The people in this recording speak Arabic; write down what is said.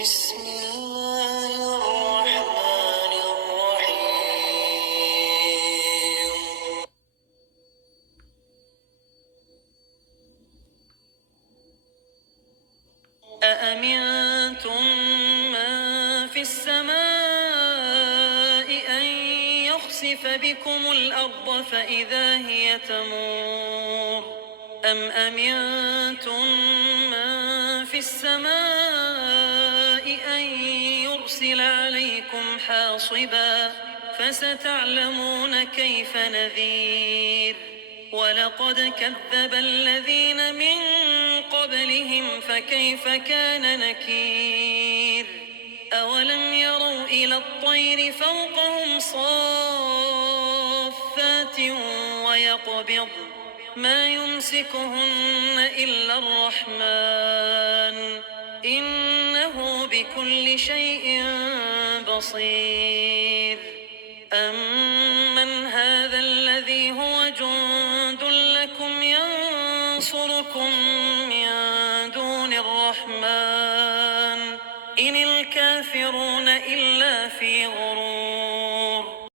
بسم الله الرحمن الرحيم. أأمنتم من في السماء أن يخسف بكم الأرض فإذا هي تمور أم أمنتم من في السماء أن يرسل عليكم حاصبا فستعلمون كيف نذير. ولقد كذب الذين من قبلهم فكيف كان نكير. أولم يروا إلى الطير فوقهم صافات ويقبض ما يمسكهن إلا الرحمن إنه بكل شيء بصير. أمن هذا الذي هو جند لكم ينصركم من دون الرحمن إن الكافرون إلا في غرور.